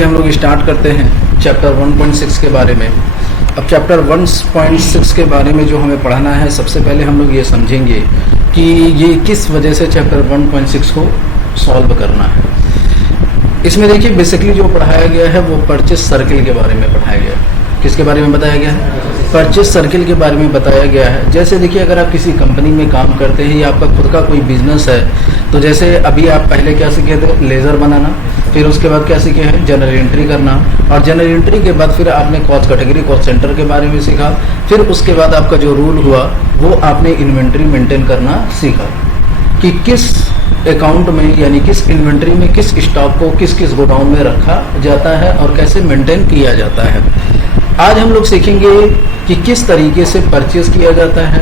चलिए हम लोग स्टार्ट करते हैं चैप्टर 1.6 के बारे में। अब चैप्टर 1.6 के बारे में जो हमें पढ़ना है, सबसे पहले हम लोग ये समझेंगे कि ये किस वजह से चैप्टर 1.6 को सॉल्व करना है। इसमें देखिए बेसिकली जो पढ़ाया गया है वो परचेस सर्किल के बारे में पढ़ाया गया है। किसके बारे में बताया गया है? परचेस सर्किल के बारे में बताया गया है। जैसे देखिए अगर आप किसी कंपनी में काम करते हैं या आपका खुद का कोई बिजनेस है, तो जैसे अभी आप पहले क्या सीखे थे? लेज़र बनाना, फिर उसके बाद क्या सीखे हैं? जनरल एंट्री करना, और जनरल एंट्री के बाद फिर आपने कॉस्ट कैटेगरी कॉस्ट सेंटर के बारे में सीखा। फिर उसके बाद आपका जो रूल हुआ वो आपने इन्वेंट्री मेंटेन करना सीखा कि किस अकाउंट में यानी किस इन्वेंट्री में किस स्टॉक को किस किस गोडाउन में रखा जाता है और कैसे मेंटेन किया जाता है। आज हम लोग सीखेंगे कि किस तरीके से परचेज किया जाता है।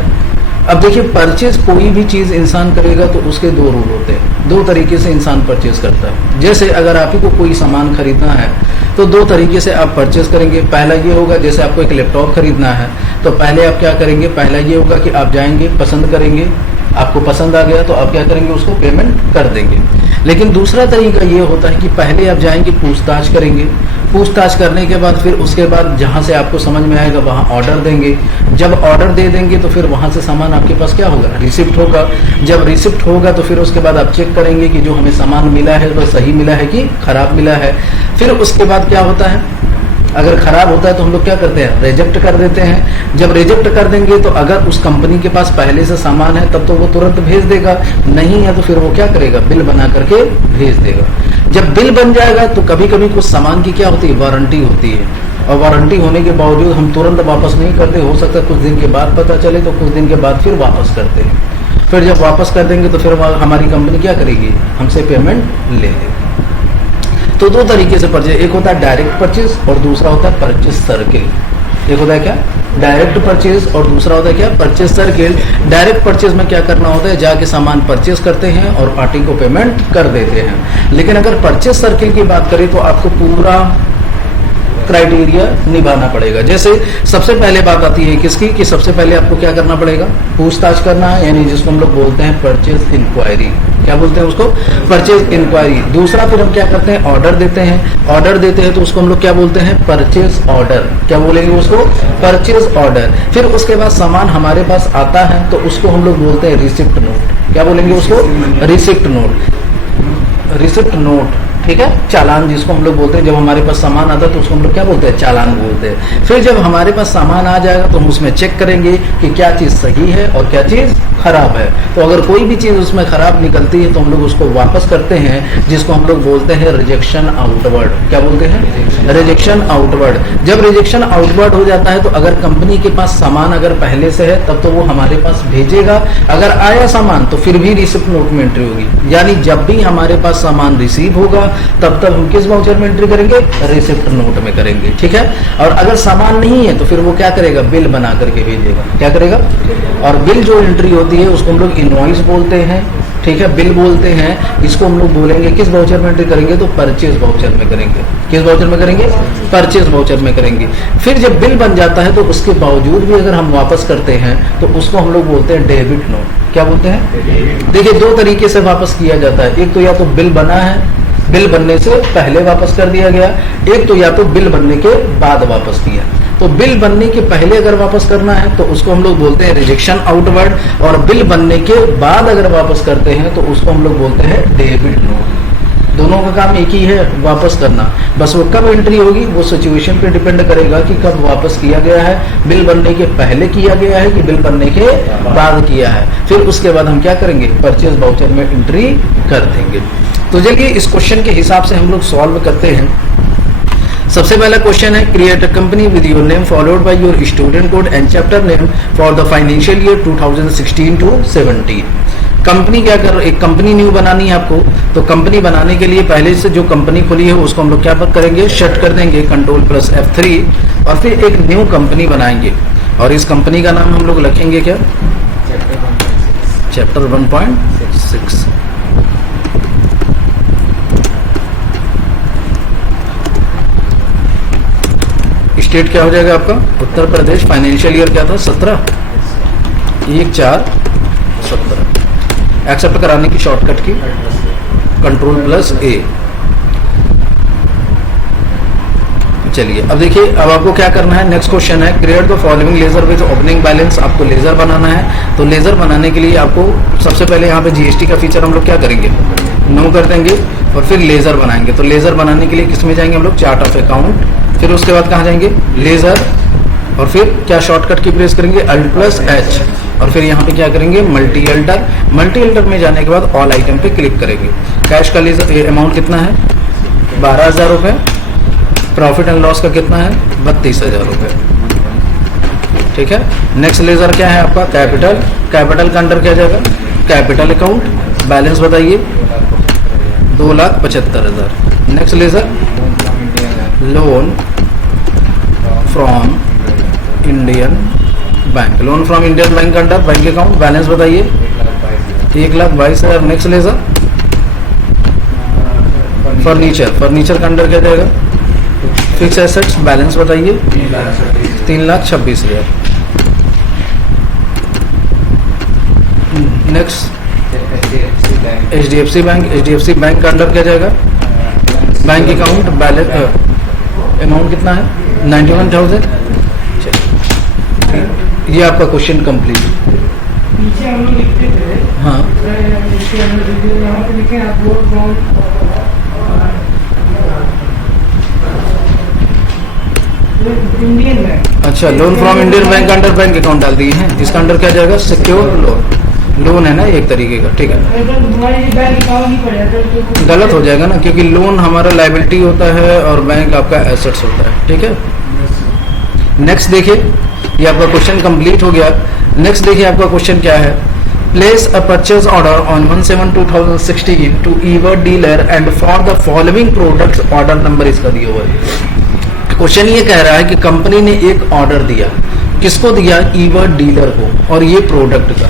अब देखिए परचेज कोई भी चीज़ इंसान करेगा तो उसके दो रूल होते हैं, दो तरीके से इंसान परचेज करता है। जैसे अगर आप ही को कोई सामान खरीदना है तो दो तरीके से आप परचेज करेंगे। पहला ये होगा, जैसे आपको एक लैपटॉप खरीदना है तो पहले आप क्या करेंगे? पहला ये होगा कि आप जाएंगे, पसंद करेंगे, आपको पसंद आ गया तो आप क्या करेंगे? उसको पेमेंट कर देंगे। लेकिन दूसरा तरीका ये होता है कि पहले आप जाएंगे, पूछताछ करेंगे, पूछताछ करने के बाद फिर उसके बाद जहाँ से आपको समझ में आएगा वहाँ ऑर्डर देंगे। जब ऑर्डर दे देंगे तो फिर वहाँ से सामान आपके पास क्या होगा? रिसिप्ट होगा। जब रिसिप्ट होगा तो फिर उसके बाद आप चेक करेंगे कि जो हमें सामान मिला है वो सही मिला है कि खराब मिला है। फिर उसके बाद क्या होता है? अगर खराब होता है तो हम लोग क्या करते हैं? रिजेक्ट कर देते हैं। जब रिजेक्ट कर देंगे तो अगर उस कंपनी के पास पहले से सामान है तब तो वो तुरंत भेज देगा, नहीं है तो फिर वो क्या करेगा? बिल बना करके भेज देगा। जब बिल बन जाएगा तो कभी कभी कुछ सामान की क्या होती है? वारंटी होती है, और वारंटी होने के बावजूद हम तुरंत वापस नहीं करते। हो सकता है कुछ दिन के बाद पता चले तो कुछ दिन के बाद फिर वापस करते हैं। फिर जब वापस कर देंगे तो फिर हमारी कंपनी क्या करेगी? हमसे पेमेंट ले लेगी। तो दो तरीके से परचेज, एक होता है डायरेक्ट परचेज और दूसरा होता है परचेज सर्किल। एक होता है क्या? डायरेक्ट परचेज और दूसरा होता है क्या? Purchase circle. डायरेक्ट परचेज में क्या करना होता है? जाके सामान परचेज करते हैं और पार्टी को पेमेंट कर देते हैं। लेकिन अगर परचेज सर्किल की बात करें तो आपको पूरा क्राइटेरिया निभाना पड़ेगा। जैसे सबसे पहले बात आती है किसकी? कि सबसे पहले आपको क्या करना पड़ेगा? पूछताछ करना है, यानी जिसको हम लोग बोलते हैं परचेज इंक्वायरी। क्या बोलते हैं उसको? Purchase inquiry. दूसरा फिर हम क्या करते हैं? ऑर्डर देते हैं। ऑर्डर देते हैं तो उसको हम लोग क्या बोलते हैं? Purchase order. क्या बोलेंगे उसको? Purchase order. फिर उसके बाद सामान हमारे पास आता है तो उसको हम लोग बोलते हैं रिसिप्ट नोट। क्या बोलेंगे उसको? Receipt note. रिसिप्ट नोट, ठीक है, चालान जिसको हम लोग बोलते हैं। जब हमारे पास सामान आता है तो उसको हम लोग क्या बोलते हैं? चालान बोलते हैं। फिर जब हमारे पास सामान आ जाएगा तो हम उसमें चेक करेंगे कि क्या चीज़ सही है और क्या चीज़ खराब है। तो अगर कोई भी चीज़ उसमें खराब निकलती है तो हम लोग उसको वापस करते हैं, जिसको हम लोग बोलते हैं रिजेक्शन आउटवर्ड। क्या बोलते हैं? Rejection outward. जब रिजेक्शन आउटवर्ड हो जाता है तो अगर कंपनी के पास सामान अगर पहले से है तब तो वो हमारे पास भेजेगा। अगर आया सामान तो फिर भी रिसिप्ट नोट में एंट्री होगी। यानी जब भी हमारे पास सामान रिसीव होगा तब हम किस वाउचर में एंट्री करेंगे? रिसिप्ट नोट में करेंगे, ठीक है। और अगर सामान नहीं है तो फिर वो क्या करेगा? बिल बना करके भेजेगा। क्या करेगा? और बिल जो एंट्री होती है उसको हम लोग इनवॉइस बोलते हैं, ठीक है, बिल बोलते हैं। इसको हम लोग बोलेंगे किस वाउचर में एंट्री करेंगे? तो परचेज वाउचर में करेंगे। किस वाउचर में करेंगे? परचेज वाउचर में करेंगे। फिर जब बिल बन जाता है तो उसके बावजूद भी अगर हम वापस करते हैं तो उसको हम लोग बोलते हैं डेबिट नोट। क्या बोलते हैं? देखिए दो तरीके से वापस किया जाता है। एक तो या तो बिल बना है, बिल बनने से पहले वापस कर दिया गया, एक तो या तो बिल बनने के बाद वापस किया। तो बिल बनने के पहले अगर वापस करना है तो उसको हम लोग बोलते हैं रिजेक्शन आउटवर्ड, और बिल बनने के बाद अगर वापस करते हैं तो उसको हम लोग बोलते हैं डेबिट नोट। दोनों का काम एक ही है, वापस करना। बस वो कब एंट्री होगी वो सिचुएशन पे डिपेंड करेगा कि कब वापस किया गया है, बिल बनने के पहले किया गया है कि बिल बनने के बाद किया है। फिर उसके बाद हम क्या करेंगे? परचेज वाउचर में एंट्री कर देंगे। तो चलिए इस क्वेश्चन के हिसाब से हम लोग सॉल्व करते हैं। सबसे पहला क्वेश्चन है, create a company with your name followed by your student code and chapter name for the financial year 2016 to 17। Company क्या कर, एक कंपनी न्यू बनानी है आपको। तो कंपनी बनाने के लिए पहले से जो कंपनी खुली है उसको हम लोग क्या करेंगे? शट कर देंगे, Ctrl+F3, और फिर एक न्यू कंपनी बनाएंगे। और इस कंपनी का नाम हम लोग लिखेंगे क्या? चैप्टर 1.6। स्टेट क्या हो जाएगा आपका? उत्तर प्रदेश। फाइनेंशियल ईयर क्या था? 17, 1/4/17। एक्सेप्ट कराने की शॉर्टकट की Ctrl+A। चलिए अब देखिए, अब आपको क्या करना है, नेक्स्ट क्वेश्चन है create the following ledger with opening balance. आपको लेजर बनाना है, तो लेजर बनाने के लिए आपको सबसे पहले यहाँ पे जीएसटी का फीचर हम लोग क्या करेंगे, नो कर देंगे और फिर लेजर बनाएंगे। तो लेजर बनाने के लिए किस में जाएंगे हम लोग, चार्ट ऑफ अकाउंट, फिर उसके बाद कहाँ जाएंगे, लेजर, और फिर क्या शॉर्टकट की प्रेस करेंगे, Alt+H, और फिर यहाँ पे क्या करेंगे, मल्टी अल्टर। मल्टी अल्टर में जाने के बाद ऑल आइटम पे क्लिक करेंगे। कैश का लेजर अमाउंट कितना है, 12,000 रुपये। प्रॉफिट एंड लॉस का कितना है, 32,000 रुपये। ठीक है, नेक्स्ट लेजर क्या है आपका, कैपिटल। कैपिटल का अंडर क्या जाएगा, कैपिटल अकाउंट। बैलेंस बताइए, 2,75,000। Next ledger loan from Indian bank. Loan from Indian bank का अंडर बैंक अकाउंट, बैलेंस बताइए, 1,22,000। Next ledger furniture. फर्नीचर का अंडर क्या जाएगा, फिक्स एसेट्स। बैलेंस बताइए, 3,26,000। Next HDFC bank. HDFC bank का अंडर क्या जाएगा, बैंक अकाउंट। बैलेंस अमाउंट कितना है, 91,000। ये आपका क्वेश्चन कंप्लीट। पीछे हम लोग लिखते थे, हाँ, यहाँ पे लिखे आप इंडियन बैंक। अच्छा, loan from Indian bank under bank account डाल दिए हैं। इसका अंडर क्या जाएगा, सिक्योर लोन। लोन है ना एक तरीके का, ठीक है। गलत हो जाएगा ना, क्योंकि लोन हमारा लायबिलिटी होता है और बैंक आपका एसेट्स होता है, ठीक है। नेक्स्ट देखिए, ये आपका क्वेश्चन कंप्लीट हो गया। नेक्स्ट देखिए आपका क्वेश्चन क्या है, place a purchase order on 1/7/2016 to ever dealer and for the following products. Order number इसका दिया हुआ है। क्वेश्चन ये कह रहा है कि कंपनी ने एक ऑर्डर दिया, किसको दिया, ईवर डीलर को, और ये प्रोडक्ट का,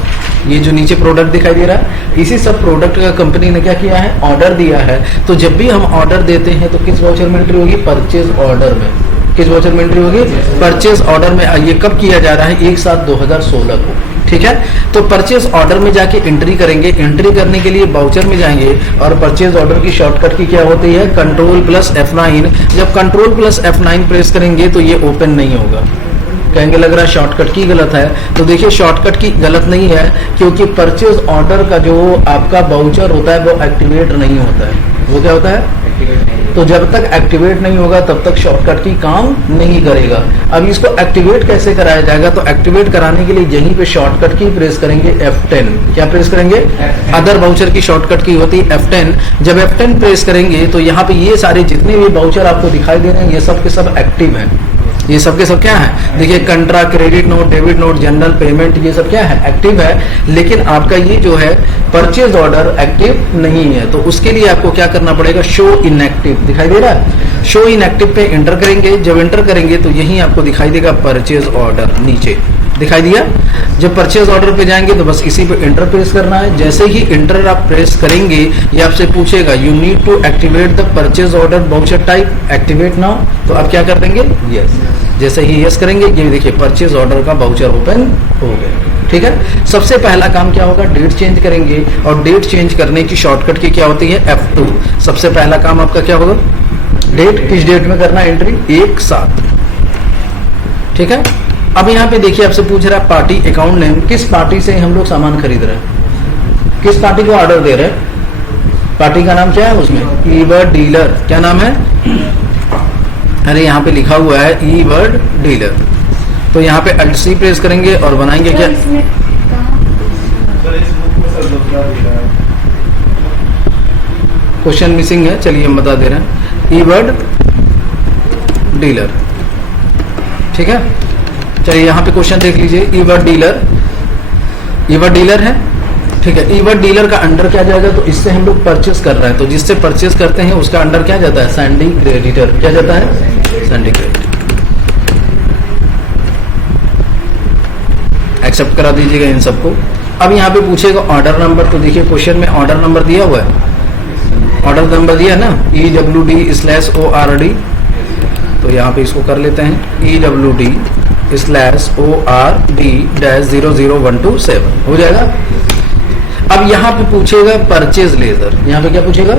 ये जो नीचे प्रोडक्ट दिखाई दे रहा है, इसी सब प्रोडक्ट का कंपनी ने क्या किया है, ऑर्डर दिया है। तो जब भी हम ऑर्डर देते हैं तो किस वाउचर में एंट्री होगी, परचेज ऑर्डर में। किस वाउचर में एंट्री होगी, परचेज ऑर्डर में। ये कब किया जा रहा है, 1/7/2016 को, ठीक है। तो परचेज ऑर्डर में जाके एंट्री करेंगे। एंट्री करने के लिए वाउचर में जाएंगे और परचेज ऑर्डर की शॉर्टकट की क्या होती है, Ctrl+F9। जब Ctrl+F9 प्रेस करेंगे तो ये ओपन नहीं होगा। कहेंगे लग रहा है शॉर्टकट की गलत है, तो देखिए शॉर्टकट की गलत नहीं है, क्योंकि परचेज ऑर्डर का जो आपका वाउचर होता है वो एक्टिवेट नहीं होता है। वो क्या होता है, तो जब तक एक्टिवेट नहीं होगा तब तक शॉर्टकट की काम नहीं करेगा। अब इसको एक्टिवेट कैसे कराया जाएगा, तो एक्टिवेट कराने के लिए यहीं पे शॉर्टकट की प्रेस करेंगे, F10। क्या प्रेस करेंगे, अदर वाउचर की शॉर्टकट की होती है F10। जब F10 प्रेस करेंगे तो यहाँ पे ये सारे जितने भी वाउचर आपको दिखाई दे रहे हैं, ये सब के सब एक्टिव हैं। ये सब के सब क्या है, देखिए contra, credit note, debit note, journal payment, ये सब क्या है, एक्टिव है। लेकिन आपका ये जो है परचेज ऑर्डर एक्टिव नहीं है, तो उसके लिए आपको क्या करना पड़ेगा, शो इनएक्टिव दिखाई दे रहा है, शो इनएक्टिव पे एंटर करेंगे। जब एंटर करेंगे तो यही आपको दिखाई देगा परचेज ऑर्डर, नीचे दिखाई दिया। जब परचेज ऑर्डर पे जाएंगे तो बस इसी पे एंटर प्रेस करना है। जैसे ही एंटर आप प्रेस करेंगे ये आपसे पूछेगा you need to activate the purchase order voucher type, activate now. तो आप क्या कर देंगे, यस। जैसे ही यस करेंगे ये देखिए परचेज ऑर्डर का वाउचर ओपन हो गया, ठीक है। सबसे पहला काम क्या होगा, डेट चेंज करेंगे, और डेट चेंज करने की शॉर्टकट की क्या होती है, F2। सबसे पहला काम आपका क्या होगा, डेट, किस डेट में करना है एंट्री, 1/7, ठीक है। अब यहाँ पे देखिए आपसे पूछ रहा है पार्टी अकाउंट नेम, किस पार्टी से हम लोग सामान खरीद रहे हैं, किस पार्टी को ऑर्डर दे रहे हैं, पार्टी का नाम क्या है उसमें, ईवर डीलर। क्या नाम है, अरे यहाँ पे लिखा हुआ है ईवर डीलर। तो यहाँ पे Alt+C प्रेस करेंगे और बनाएंगे क्या, क्वेश्चन मिसिंग है, चलिए हम बता दे रहे हैं, ईवर डीलर, ठीक है। चलिए यहाँ पे क्वेश्चन देख लीजिए, ईवर डीलर, ईवर डीलर है, ठीक है। ईवर डीलर का अंडर क्या जाएगा, तो इससे हम लोग परचेस कर रहे हैं, तो जिससे परचेस करते हैं उसका अंडर क्या जाता है, सैंडी क्रेडिटर। क्या जाता है, सैंडी क्रेडिटर। एक्सेप्ट करा दीजिएगा इन सबको। अब यहाँ पे पूछेगा ऑर्डर नंबर, तो देखिए क्वेश्चन में ऑर्डर नंबर दिया हुआ है, ऑर्डर नंबर दिया है ना, EWD/ORD। तो यहाँ पे इसको कर लेते हैं, EWD/ORD-00127 हो जाएगा। अब यहाँ पे पूछेगा परचेज लेजर, यहाँ पे क्या पूछेगा,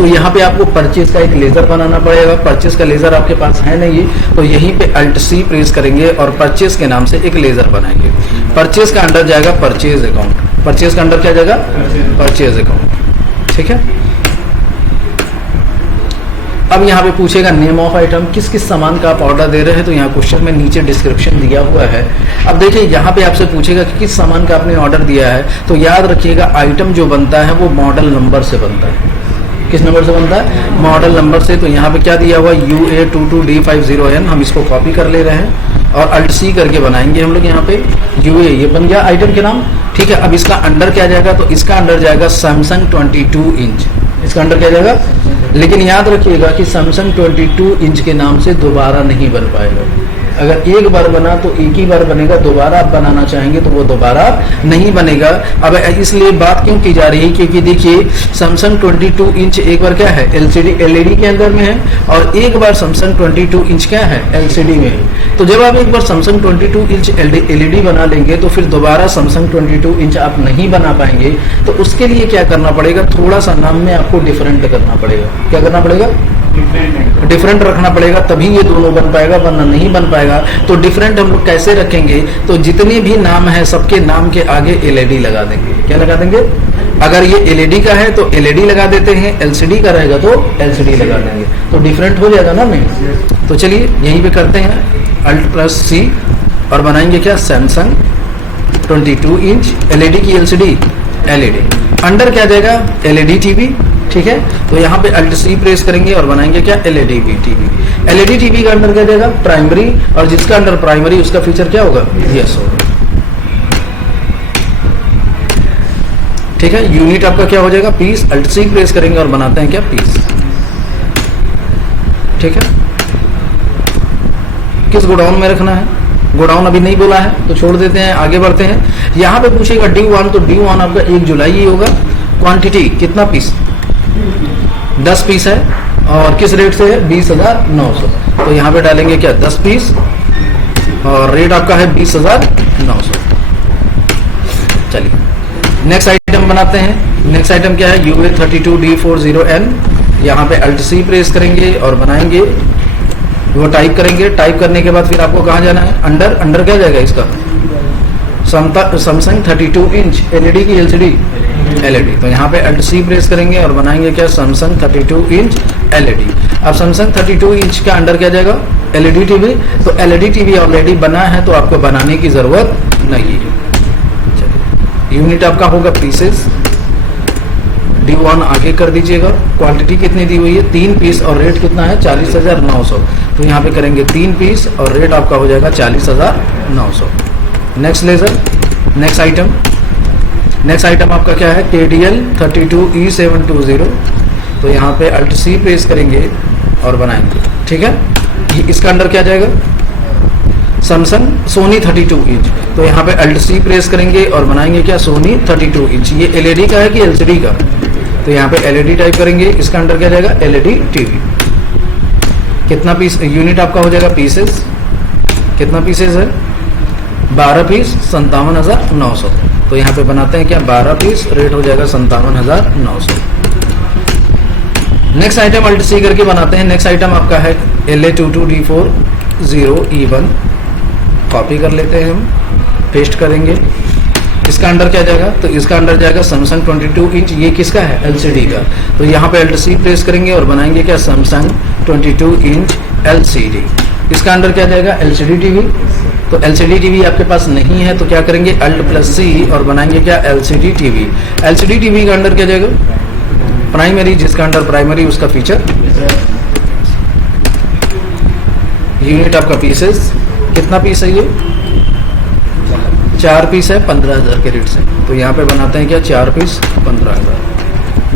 तो यहाँ पे आपको परचेज का एक लेजर बनाना पड़ेगा। परचेज का लेजर आपके पास है नहीं, तो यहीं पे अल्ट सी प्रेस करेंगे और परचेज के नाम से एक लेजर बनाएंगे। परचेज का अंडर जाएगा परचेज अकाउंट। परचेज का अंडर क्या जाएगा? Purchase account. ठीक है। अब यहाँ पे पूछेगा नेम ऑफ आइटम, किस किस सामान का आप ऑर्डर दे रहे हैं, तो यहाँ क्वेश्चन में नीचे डिस्क्रिप्शन दिया हुआ है। अब देखिए यहाँ पे आपसे पूछेगा कि किस सामान का आपने ऑर्डर दिया है, तो याद रखिएगा आइटम जो बनता है वो मॉडल नंबर से बनता है। किस नंबर से बनता है? मॉडल नंबर से। तो यहाँ पे क्या दिया हुआ है? UA22D50N। हम इसको कॉपी कर ले रहे हैं और अल्ट सी करके बनाएंगे हम लोग। यहाँ पे UA ये बन गया आइटम के नाम। ठीक है। अब इसका अंडर क्या जाएगा? तो इसका अंडर जाएगा सैमसंग 22 इंच। इसका अंडर क्या जाएगा? लेकिन याद रखिएगा कि सैमसंग 22 इंच के नाम से दोबारा नहीं बन पाएगा। अगर एक बार बना तो एक ही बार बनेगा, दोबारा आप बनाना चाहेंगे तो वो दोबारा नहीं बनेगा। अब इसलिए बात क्यों की जा रही है? क्योंकि देखिए सैमसंग 22 इंच एक बार क्या है? LCD LED के अंदर में है, और एक बार सैमसंग 22 इंच क्या है? LCD में है। तो जब आप एक बार सैमसंग 22 इंच LED बना लेंगे तो फिर दोबारा सैमसंग 22 इंच आप नहीं बना पाएंगे। तो उसके लिए क्या करना पड़ेगा? थोड़ा सा नाम में आपको डिफरेंट करना पड़ेगा। क्या करना पड़ेगा? डिफरेंट रखना पड़ेगा, तभी ये दोनों बन पाएगा, वरना नहीं बन पाएगा। तो डिफरेंट हम लोग कैसे रखेंगे? तो जितने भी नाम है सबके नाम के आगे LED लगा देंगे। क्या लगा देंगे? अगर ये LED का है तो LED लगा देते हैं, LCD का रहेगा तो LCD लगा देंगे, तो डिफरेंट हो जाएगा ना। नहीं तो चलिए यहीं पे करते हैं Alt+C और बनाएंगे क्या? सैमसंग 22 इंच LED की LCD LED। अंडर क्या जाएगा? LED TV। ठीक है। तो यहाँ पे अल्ट सी प्रेस करेंगे और बनाएंगे क्या? LED TV। LED TV का अंडर क्या जाएगा? प्राइमरी, और जिसका अंडर प्राइमरी उसका फीचर क्या होगा? यस होगा। ठीक है। यूनिट आपका क्या हो जाएगा? पीस। अल्ट सी प्रेस करेंगे और बनाते हैं क्या? पीस। ठीक है। किस गोडाउन में रखना है? गोडाउन अभी नहीं बोला है तो छोड़ देते हैं, आगे बढ़ते हैं। यहाँ पे पूछेगा D1, तो D1 आपका 1 जुलाई ही होगा। क्वांटिटी कितना पीस? 10 पीस है, और किस रेट से है? 20,900। तो यहाँ पे डालेंगे क्या? 10 पीस, और रेट आपका है 20,900। चलिए नेक्स्ट आइटम बनाते हैं। नेक्स्ट आइटम क्या है? UA32D40N। यहाँ पे अल्ट सी प्रेस करेंगे और बनाएंगे, वो टाइप करेंगे। टाइप करने के बाद फिर आपको कहाँ जाना है? अंडर। अंडर क्या जाएगा इसका? सैमसंग 32 इंच LED की LCD LED। तो यहाँ पे अल्ट सी प्रेस करेंगे और बनाएंगे क्या? Samsung 32 inch LED। अब सैमसंग 32 इंच का अंडर क्या जाएगा? LED TV। तो LED TV ऑलरेडी बना है तो आपको बनाने की जरूरत नहीं है। यूनिट आपका होगा पीसेस। D1 आगे कर दीजिएगा। क्वांटिटी कितनी दी हुई है? 3 पीस, और रेट कितना है? 40,900। तो यहाँ पे करेंगे 3 पीस और रेट आपका हो जाएगा 40,900। Next ledger, next item. Next item आपका क्या है? KDL 32E720। तो यहाँ पे अल्ट सी प्रेस करेंगे और बनाएंगे। ठीक है। इसका अंडर क्या जाएगा? Samsung Sony 32 inch. तो यहाँ पे अल्ट सी प्रेस करेंगे और बनाएंगे क्या? सोनी 32 इंच। ये LED का है कि LCD का? तो यहाँ पे LED टाइप करेंगे। इसका अंडर क्या जाएगा? LED TV। कितना पीस? यूनिट आपका हो जाएगा पीसेस। कितना पीसेस है? 12 पीस, 57,900। तो यहाँ पे बनाते हैं क्या? 12 पीस, रेट हो जाएगा 57,900। नेक्स्ट आइटम अल्ट सी करके बनाते हैं। नेक्स्ट आइटम आपका है LA22D40E1। कॉपी कर लेते हैं हम, पेस्ट करेंगे। इसका अंडर क्या जाएगा? तो इसका अंडर जाएगा सैमसंग 22 इंच। ये किसका है? LCD का। तो यहाँ पे अल्ट सी प्रेस करेंगे और बनाएंगे क्या? Samsung 22 inch LCD। इसका अंडर क्या जाएगा? LCD TV। तो LCD TV आपके पास नहीं है तो क्या करेंगे? Alt+C और बनाएंगे क्या? LCD TV। LCD TV का अंडर क्या जाएगा? प्राइमरी। जिसका अंडर प्राइमरी उसका फीचर। यूनिट आपका पीसेस। कितना पीस है ये? 4 पीस है 15,000 के रेट से। तो यहाँ पे बनाते हैं क्या? 4 piece 15,000।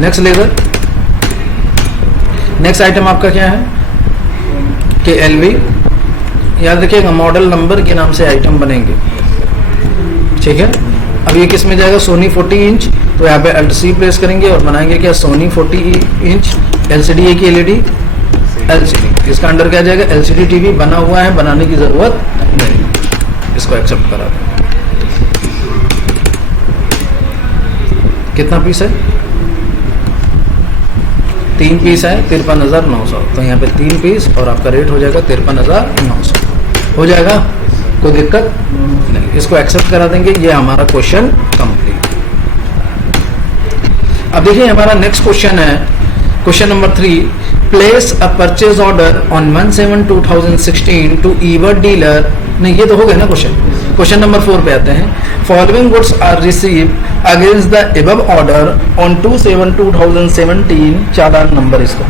Next ledger. Next item आपका क्या है? KLV। याद रखिएगा मॉडल नंबर के नाम से आइटम बनेंगे। ठीक है। अब ये किस में जाएगा? सोनी 40 इंच। तो यहाँ पे अल्ट सी प्रेस करेंगे और बनाएंगे क्या? सोनी 40 इंच LCD है कि LED? LCD। इसका अंडर क्या जाएगा? LCD TV बना हुआ है, बनाने की जरूरत नहीं, इसको एक्सेप्ट करा दें। कितना पीस है? 3 पीस है 53,900, तो यहाँ पे 3 पीस और आपका रेट हो जाएगा 53,900 हो जाएगा, कोई दिक्कत नहीं, इसको एक्सेप्ट करा देंगे। ये हमारा क्वेश्चन कंप्लीट। अब देखिए हमारा नेक्स्ट क्वेश्चन है question number 3, place a purchase order on 1/7/2016 to ever dealer. नहीं, ये तो हो गया ना क्वेश्चन। क्वेश्चन नंबर 4 पे आते हैं, following goods are receive against the above order on 2/7/2017, challan number इसका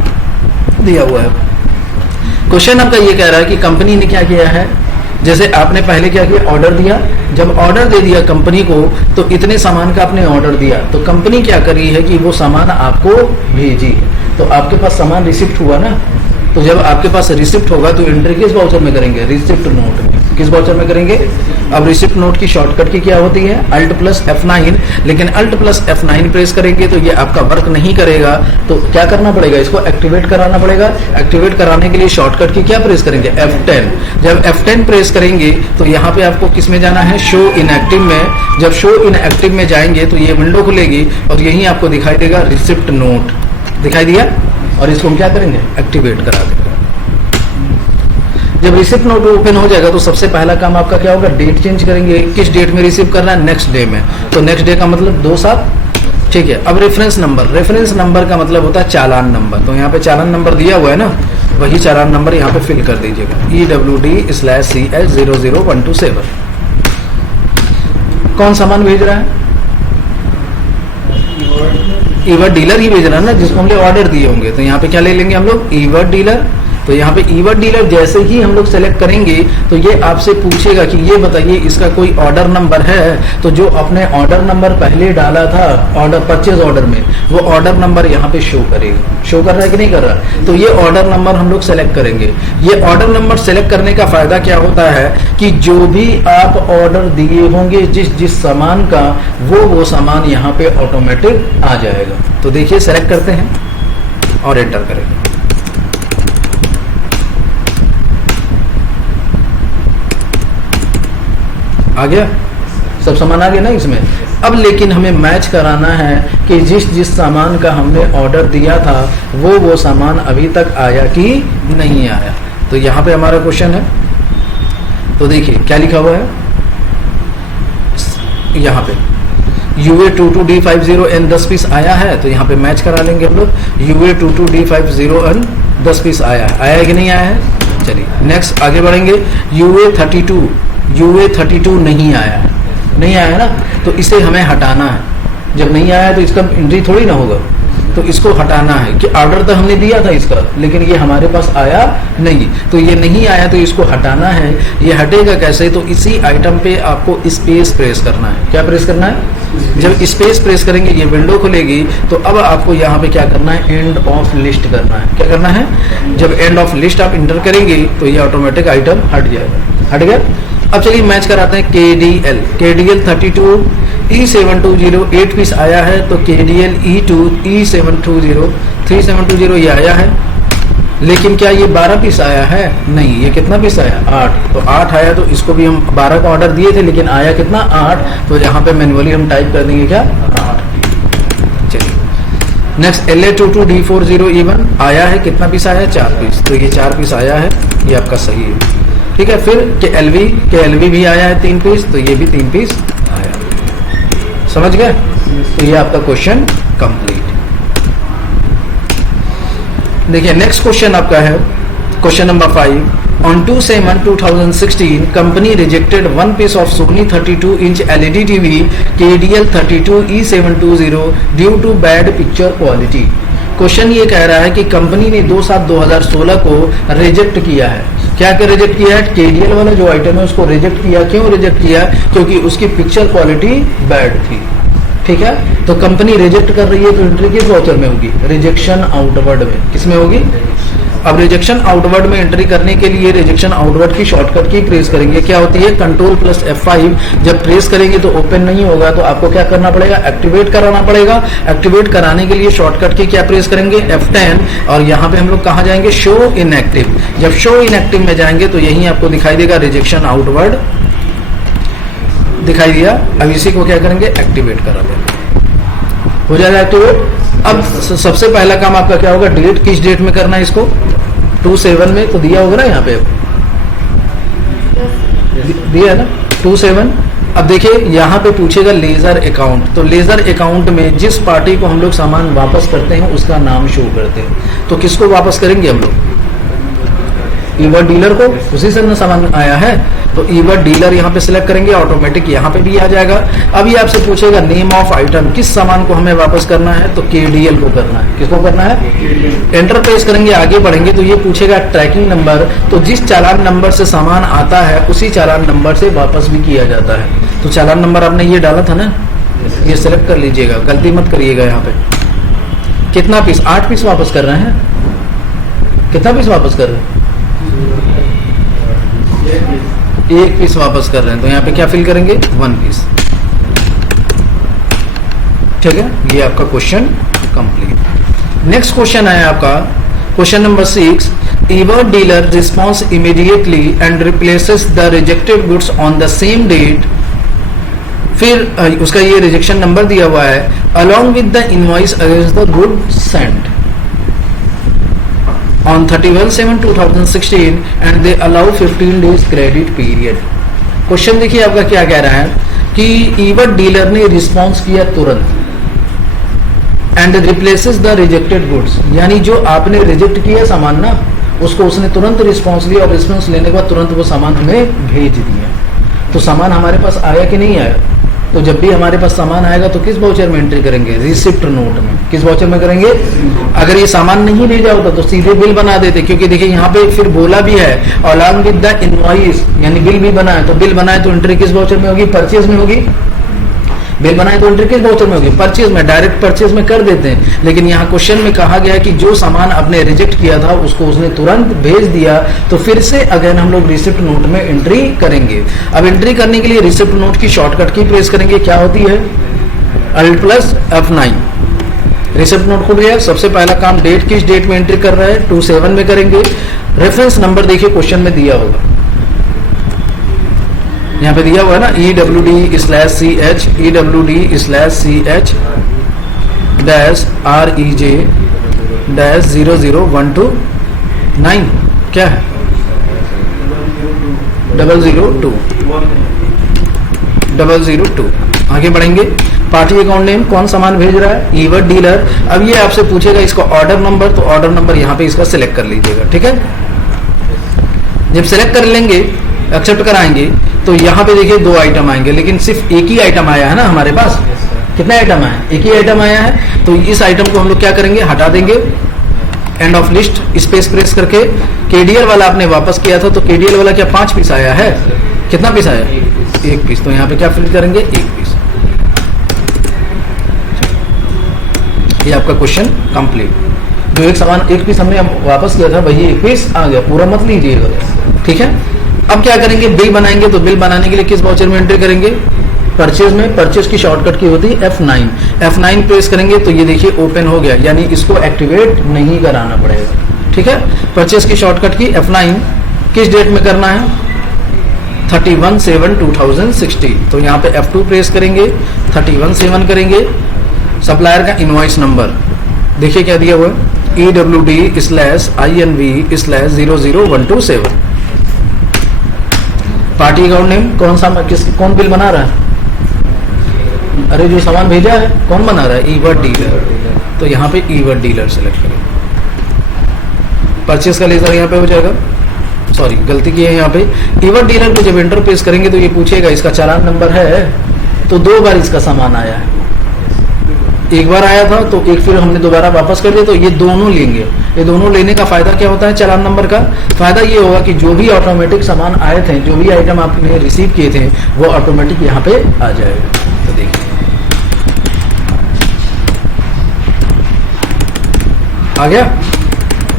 दिया हुआ है। क्वेश्चन आपका ये कह रहा है कि कंपनी ने क्या किया है, जैसे आपने पहले क्या किया, ऑर्डर दिया, जब ऑर्डर दे दिया कंपनी को तो इतने सामान का आपने ऑर्डर दिया, तो कंपनी क्या करी है कि वो सामान आपको भेजी, तो आपके पास सामान रिसिप्ट हुआ ना, तो जब आपके पास रिसिप्ट होगा तो एंट्री किस वाउचर में करेंगे, रिसिप्ट नोट में। किस वाउचर में करेंगे? अब रिसिप्ट नोट की शॉर्टकट की क्या होती है, अल्ट प्लस F9, लेकिन अल्ट प्लस F9 प्रेस करेंगे तो ये आपका वर्क नहीं करेगा, तो क्या करना पड़ेगा, इसको एक्टिवेट कराना पड़ेगा। एक्टिवेट कराने के लिए शॉर्टकट की क्या प्रेस करेंगे, F10। जब F10 प्रेस करेंगे तो यहाँ पे आपको किस में जाना है, शो इनएक्टिव में। जब शो इनएक्टिव में जाएंगे तो ये विंडो खुलेगी और यही आपको दिखाई देगा रिसिप्ट नोट, दिखाई दिया, और इसको हम क्या करेंगे, एक्टिवेट करा देंगे। जब रिसिप्ट नोट ओपन हो जाएगा तो सबसे पहला काम आपका क्या होगा, डेट चेंज करेंगे। किस डेट में रिसीव करना है, नेक्स्ट डे में, तो नेक्स्ट डे का मतलब 2/7, ठीक है। अब रेफरेंस नंबर, रेफरेंस नंबर का मतलब होता है चालान नंबर, तो यहाँ पे चालान नंबर दिया हुआ है ना, वही चालान नंबर यहाँ पे फिल कर दीजिएगा, EWD/CS00127। कौन सामान भेज रहा है, ईवर डीलर ही भेज रहा है ना, जिसको हमने ऑर्डर दिए होंगे, तो यहाँ पे क्या ले लेंगे हम लोग, ईवर डीलर। तो यहाँ पे ईवर डीलर जैसे ही हम लोग सेलेक्ट करेंगे तो ये आपसे पूछेगा कि ये बताइए इसका कोई ऑर्डर नंबर है, तो जो आपने ऑर्डर नंबर पहले डाला था ऑर्डर, परचेज ऑर्डर में, वो ऑर्डर नंबर यहाँ पे शो करेगा। शो कर रहा है कि नहीं कर रहा, तो ये ऑर्डर नंबर हम लोग सेलेक्ट करेंगे। ये ऑर्डर नंबर सेलेक्ट करने का फायदा क्या होता है कि जो भी आप ऑर्डर दिए होंगे जिस सामान का, वो सामान यहाँ पे ऑटोमेटिक आ जाएगा। तो देखिए सेलेक्ट करते हैं और एंटर करेंगे, आ गया, सब सामान आ गया ना इसमें। अब लेकिन हमें मैच कराना है कि जिस सामान का हमने ऑर्डर दिया था वो सामान अभी तक आया कि नहीं आया। तो यहाँ पे हमारा क्वेश्चन है, तो देखिए क्या लिखा हुआ है यहाँ पे, UA22D50N 10 पीस आया है, तो यहाँ पे मैच करा लेंगे हम लोग, UA22D50N 10 पीस आया है कि नहीं आया है। चलिए नेक्स्ट आगे बढ़ेंगे, UA32 नहीं आया है, नहीं आया ना, तो इसे हमें हटाना है। जब नहीं आया तो इसका एंट्री थोड़ी ना होगा, तो इसको हटाना है कि ऑर्डर तो हमने दिया था इसका, लेकिन ये हमारे पास आया नहीं, तो ये नहीं आया तो इसको हटाना है। ये हटेगा कैसे, तो इसी आइटम पे आपको स्पेस प्रेस करना है। क्या प्रेस करना है, जब स्पेस प्रेस करेंगे ये विंडो खुलेगी, तो अब आपको यहाँ पे क्या करना है, एंड ऑफ लिस्ट करना है। क्या करना है, जब एंड ऑफ लिस्ट आप इंटर करेंगे तो ये ऑटोमेटिक आइटम हट जाएगा, हट गया। अब चलिए मैच कराते हैं KDL 32 E720 8 पीस आया है, तो KDL E2 E720 3720 ये आया है, लेकिन क्या ये 12 पीस आया है, नहीं, ये कितना पीस आया, 8। तो 8 आया, तो इसको भी हम 12 का ऑर्डर दिए थे, लेकिन आया कितना, 8, तो यहाँ पे मैन्युअली हम टाइप कर देंगे क्या, 8। चलिए नेक्स्ट LA22D40E1 आया है, कितना पीस आया है, 4 पीस, तो ये 4 पीस आया है, ये आपका सही है, ठीक है। फिर KLV भी आया है 3 पीस, तो ये भी 3 पीस आया, समझ गए। तो ये आपका क्वेश्चन कंप्लीट। देखिए नेक्स्ट क्वेश्चन आपका है question number 5, on 2/7/2016 company rejected 1 piece of Sony 32-inch LED TV KDL 32 E720 due to bad picture quality. Question ये कह रहा है कि कंपनी ने 2/7/2016 को रिजेक्ट किया है। क्या कर रिजेक्ट किया है, KDL वाला जो आइटम है उसको रिजेक्ट किया। क्यों रिजेक्ट किया, क्योंकि उसकी पिक्चर क्वालिटी बैड थी, ठीक है। तो कंपनी रिजेक्ट कर रही है, तो एंट्री किस वाउचर में होगी, रिजेक्शन आउटवर्ड में। किस में होगी, अब रिजेक्शन आउटवर्ड में एंट्री करने के लिए रिजेक्शन आउटवर्ड की शॉर्टकट की प्रेस करेंगे। क्या होती है, कंट्रोल प्लस F5। जब प्रेस करेंगे तो ओपन नहीं होगा, तो आपको क्या करना पड़ेगा, एक्टिवेट कराना पड़ेगा। एक्टिवेट कराने के लिए शॉर्टकट की क्या प्रेस करेंगे, F10, और यहाँ पे हम लोग कहाँ जाएंगे, शो इनएक्टिव। जब शो इनएक्टिव में जाएंगे तो यही आपको दिखाई देगा रिजेक्शन आउटवर्ड दिखाई दिया। अब इसी को क्या करेंगे, एक्टिवेट करा देंगे। हो जाएगा एक्टिवेट। अब सबसे पहला काम आपका क्या होगा, डेट किस डेट में करना है इसको, 27 में तो दिया होगा ना यहाँ पे, दिया है ना 27। अब देखिए यहाँ पे पूछेगा लेजर अकाउंट, तो लेजर अकाउंट में जिस पार्टी को हम लोग सामान वापस करते हैं उसका नाम शो करते हैं। तो किसको वापस करेंगे हम लोग, ईवर डीलर को, उसी से ना सामान आया है, तो ईवर डीलर यहाँ पे सिलेक्ट करेंगे, ऑटोमेटिक यहाँ पे भी आ जाएगा। अब ये आपसे पूछेगा नेम ऑफ आइटम, किस सामान को हमें वापस करना है, तो केडीएल को करना है। किसको करना है, एंटर प्रेस करेंगे, आगे बढ़ेंगे तो ये पूछेगा ट्रैकिंग नंबर, तो जिस चालान नंबर से सामान आता है उसी चालान नंबर से वापस भी किया जाता है। तो चालान नंबर आपने ये डाला था ना, ये सिलेक्ट कर लीजिएगा, गलती मत करिएगा। यहाँ पे कितना पीस, 8 पीस वापस कर रहे हैं, कितना पीस वापस कर रहे हैं, 1 पीस वापस कर रहे हैं, तो यहाँ पे क्या फिल करेंगे, 1 पीस। ठीक है, ये आपका क्वेश्चन कंप्लीट। नेक्स्ट क्वेश्चन है आपका question number 6, ever dealer response immediately and replaces the rejected goods on the same date. फिर उसका ये रिजेक्शन नंबर दिया हुआ है, along with the invoice against the good sent on 31/7/2016 and they allow 15 days credit period। Question देखिए आपका क्या कह रहा है कि ईवर डीलर ने रिस्पॉन्स किया तुरंत and replaces the rejected goods, यानी जो आपने रिजेक्ट किया सामान ना, उसको उसने तुरंत रिस्पॉन्स लिया और रिस्पॉन्स लेने के बाद तुरंत वो सामान हमें भेज दिया। तो सामान हमारे पास आया कि नहीं आया, तो जब भी हमारे पास सामान आएगा तो किस वाउचर में एंट्री करेंगे, रिसिप्ट नोट में। किस वाउचर में करेंगे, अगर ये सामान नहीं भेजा होता तो सीधे बिल बना देते, क्योंकि देखिए यहाँ पे फिर बोला भी है अलॉन्ग विद द इनवॉइस, यानी बिल भी बना है, तो बिल बनाए तो एंट्री किस वाउचर में होगी, परचेज में होगी। बिल बनाए तो एंट्री किस वाउचर में होगी, परचेज में, डायरेक्ट परचेज में कर देते हैं। लेकिन यहाँ क्वेश्चन में कहा गया है कि जो सामान आपने रिजेक्ट किया था उसको उसने तुरंत भेज दिया, तो फिर से अगेन हम लोग रिसिप्ट नोट में एंट्री करेंगे। अब एंट्री करने के लिए रिसिप्ट नोट की शॉर्टकट की प्रेस करेंगे, क्या होती है, Alt+F9। रिसिप्ट नोट खुल गया। सबसे पहला काम डेट, किस डेट में एंट्री कर रहा है, 27 में करेंगे। रेफरेंस नंबर देखिए क्वेश्चन में दिया होगा, यहाँ पे दिया हुआ है ना, EWD/CH EWD/REJ-00129 क्या है, 002। आगे बढ़ेंगे, पार्टी अकाउंट नेम, कौन सामान भेज रहा है, ईवर डीलर। अब ये आपसे पूछेगा इसका ऑर्डर नंबर, तो ऑर्डर नंबर यहाँ पे इसका सिलेक्ट कर लीजिएगा। ठीक है, जब सिलेक्ट कर लेंगे, एक्सेप्ट कराएंगे, तो यहाँ पे देखिए 2 आइटम आएंगे, लेकिन सिर्फ एक ही आइटम आया है ना हमारे पास। कितने आइटम आए, एक ही आइटम आया है, तो इस आइटम को हम लोग क्या करेंगे, हटा देंगे। End of list space press करके, केडीएल वाला आपने वापस किया था, तो केडीएल वाला क्या 5 पीस आया है, कितना पीस आया, 1 पीस, तो यहाँ पे क्या फिल करेंगे, 1 पीस। ये आपका क्वेश्चन कंप्लीट। जो एक सामान 1 पीस हमने वापस किया था वही 1 पीस आ गया, पूरा मत लीजिएगा। ठीक है, अब क्या करेंगे, बिल बनाएंगे, तो बिल बनाने के लिए किस वाउचर में एंट्री करेंगे, परचेज में। परचेज की शॉर्टकट की होती है F9 प्रेस करेंगे, तो ये देखिए ओपन हो गया, यानी इसको एक्टिवेट नहीं कराना पड़ेगा। ठीक है, परचेज की शॉर्टकट की F9 किस डेट में करना है, 31/7/2016, तो यहाँ पे F2 प्रेस करेंगे, 31/7 करेंगे। सप्लायर का इनवॉइस नंबर देखिए क्या दिया हुआ है, EWD/INV/00127। पार्टी अकाउंट नेम, कौन बिल बना रहा है, अरे जो सामान भेजा है कौन बना रहा है, ईवर डीलर, तो यहाँ पे ईवर डीलर सेलेक्ट करें। परचेज का लेजर यहाँ पे हो जाएगा, सॉरी गलती की है, यहाँ पे ईवर डीलर को जब एंटर प्रेस करेंगे तो ये पूछेगा इसका चालान नंबर है, तो 2 बार इसका सामान आया है। एक बार आया था तो एक फिर हमने दोबारा वापस कर दिया, तो ये दोनों लेंगे। ये दोनों लेने का फायदा क्या होता है, चालान नंबर का फायदा ये होगा कि जो भी ऑटोमेटिक सामान आए थे, जो भी आइटम आपने रिसीव किए थे, वो ऑटोमेटिक यहाँ पे आ जाएगा। तो देखिए आ गया,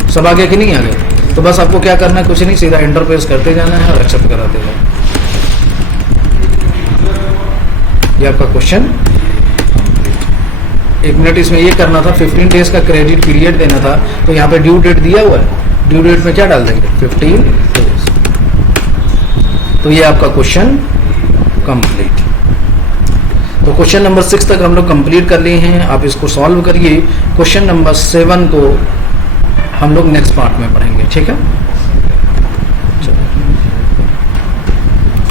सब आ गया कि नहीं आ गया, तो बस आपको क्या करना है, कुछ नहीं, सीधा एंटर प्रेस करते जाना है और एक्सेप्ट कराते जाना। ये आपका क्वेश्चन। 1 मिनट इसमें ये करना था, 15 डेज का क्रेडिट पीरियड देना था, तो यहाँ पे ड्यू डेट दिया हुआ है, ड्यू डेट में क्या डाल देंगे, 15 डेज। तो ये आपका क्वेश्चन कंप्लीट। तो क्वेश्चन नंबर 6 तक हम लोग कंप्लीट कर लिए हैं। आप इसको सॉल्व करिए। क्वेश्चन नंबर 7 को हम लोग नेक्स्ट पार्ट में पढ़ेंगे, ठीक है।